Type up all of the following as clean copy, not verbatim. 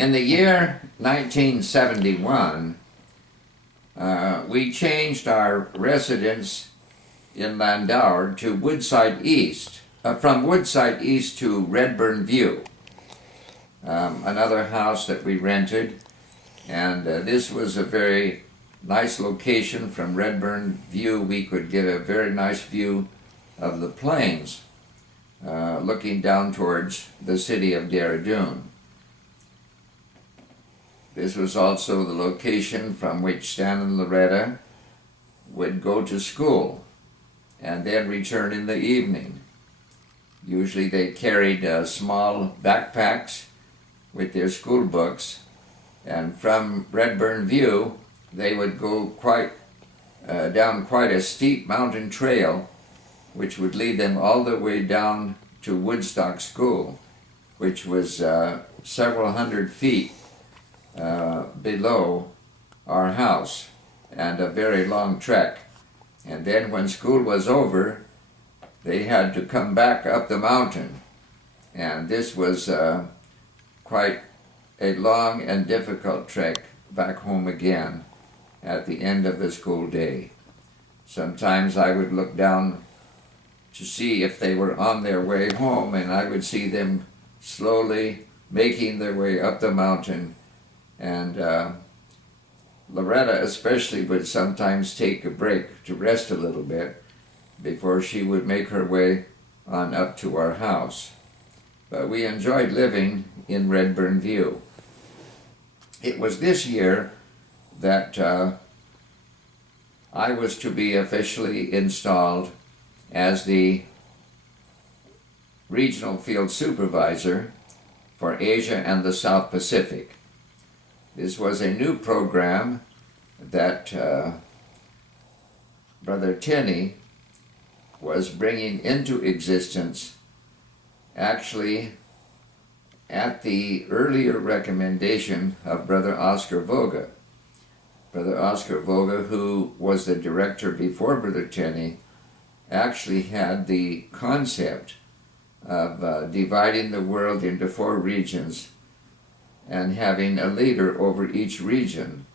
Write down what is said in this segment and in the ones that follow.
In the year 1971, we changed our residence in Landauer to Woodside East, from Woodside East to Redburn View, another house that we rented. And this was a very nice location. From Redburn View, we could get a very nice view of the plains, looking down towards the city of Dehradun. This was also the location from which Stan and Loretta would go to school and then return in the evening. Usually they carried small backpacks with their school books, and from Redburn View they would go down quite a steep mountain trail which would lead them all the way down to Woodstock School, which was several hundred feet below our house, and a very long trek. And then when school was over, they had to come back up the mountain, and this was quite a long and difficult trek back home again at the end of the school day. Sometimes I would look down to see if they were on their way home, and I would see them slowly making their way up the mountain. And Loretta especially would sometimes take a break to rest a little bit before she would make her way on up to our house. But we enjoyed living in Redburn View. It was this year that I was to be officially installed as the regional field supervisor for Asia and the South Pacific. This was a new program that Brother Tenney was bringing into existence, actually at the earlier recommendation of Brother Oscar Voga. Brother Oscar Voga, who was the director before Brother Tenney, actually had the concept of dividing the world into 4 regions and having a leader over each region.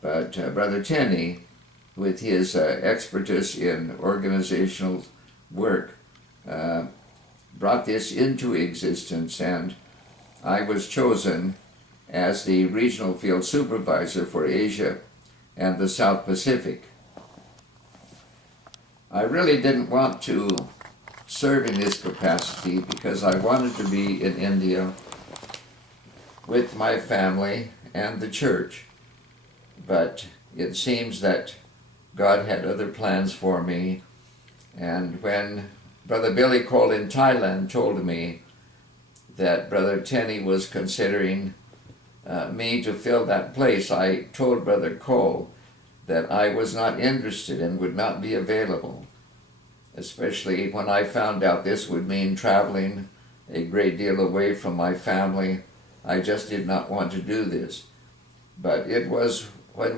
But Brother Tenney, with his expertise in organizational work, brought this into existence, and I was chosen as the regional field supervisor for Asia and the South Pacific. I really didn't want to serve in this capacity because I wanted to be in India with my family and the church. But it seems that God had other plans for me, and when Brother Billy Cole in Thailand told me that Brother Tenney was considering me to fill that place, I told Brother Cole that I was not interested and would not be available, especially when I found out this would mean traveling a great deal away from my family. I just did not want to do this. But it was when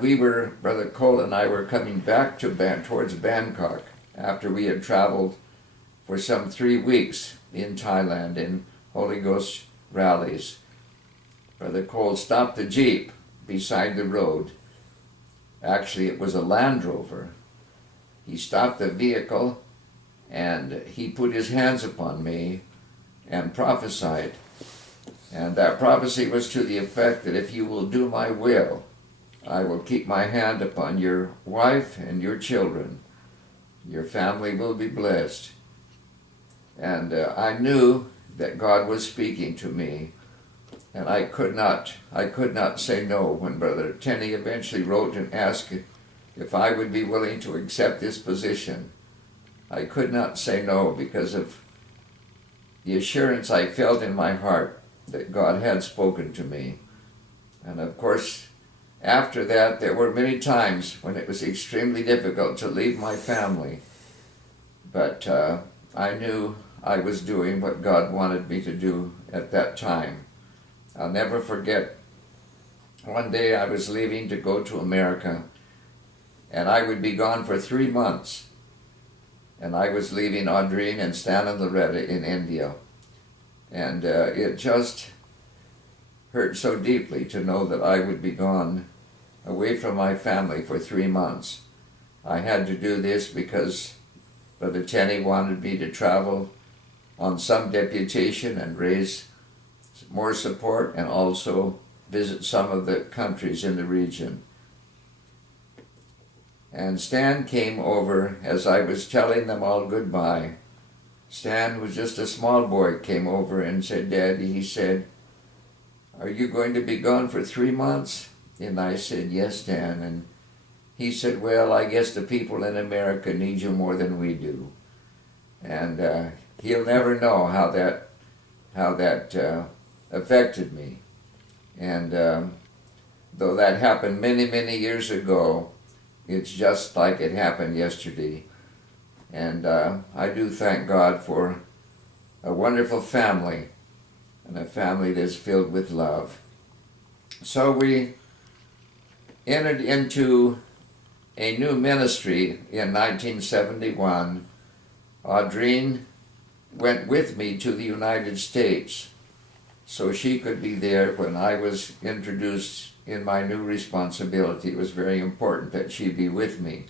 Brother Cole and I were coming back towards Bangkok, after we had traveled for some 3 weeks in Thailand in Holy Ghost rallies. Brother Cole stopped the Jeep beside the road. Actually, it was a Land Rover. He stopped the vehicle and he put his hands upon me and prophesied. And that prophecy was to the effect that if you will do my will, I will keep my hand upon your wife and your children. Your family will be blessed. And I knew that God was speaking to me, and I could not say no when Brother Tenney eventually wrote and asked if I would be willing to accept this position. I could not say no because of the assurance I felt in my heart that God had spoken to me. And of course, after that, there were many times when it was extremely difficult to leave my family. But I knew I was doing what God wanted me to do at that time. I'll never forget, one day I was leaving to go to America, and I would be gone for 3 months. And I was leaving Audrine and Stan and Loretta in India. And it just hurt so deeply to know that I would be gone away from my family for 3 months. I had to do this because Brother Tenney wanted me to travel on some deputation and raise more support, and also visit some of the countries in the region. And Stan came over as I was telling them all goodbye. Stan was just a small boy, came over and said, "Daddy," he said, "are you going to be gone for 3 months?" And I said, "Yes, Stan." And he said, "Well, I guess the people in America need you more than we do." And he'll never know how that affected me. And though that happened many, many years ago, it's just like it happened yesterday. And I do thank God for a wonderful family, and a family that's filled with love. So we entered into a new ministry in 1971. Audrine went with me to the United States so she could be there when I was introduced in my new responsibility. It was very important that she be with me.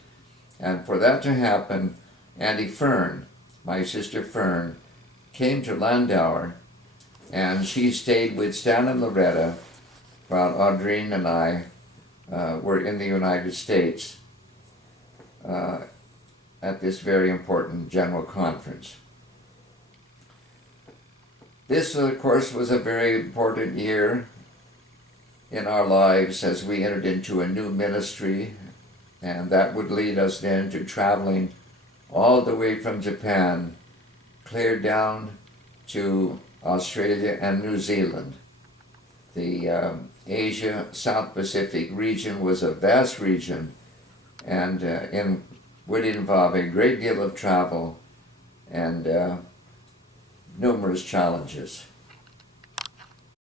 And for that to happen, Auntie Fern, my sister Fern, came to Landauer, and she stayed with Stan and Loretta while Audrine and I were in the United States at this very important general conference. This, of course, was a very important year in our lives as we entered into a new ministry, and that would lead us then to traveling all the way from Japan, clear down to Australia and New Zealand. The Asia South Pacific region was a vast region, and would involve a great deal of travel and numerous challenges.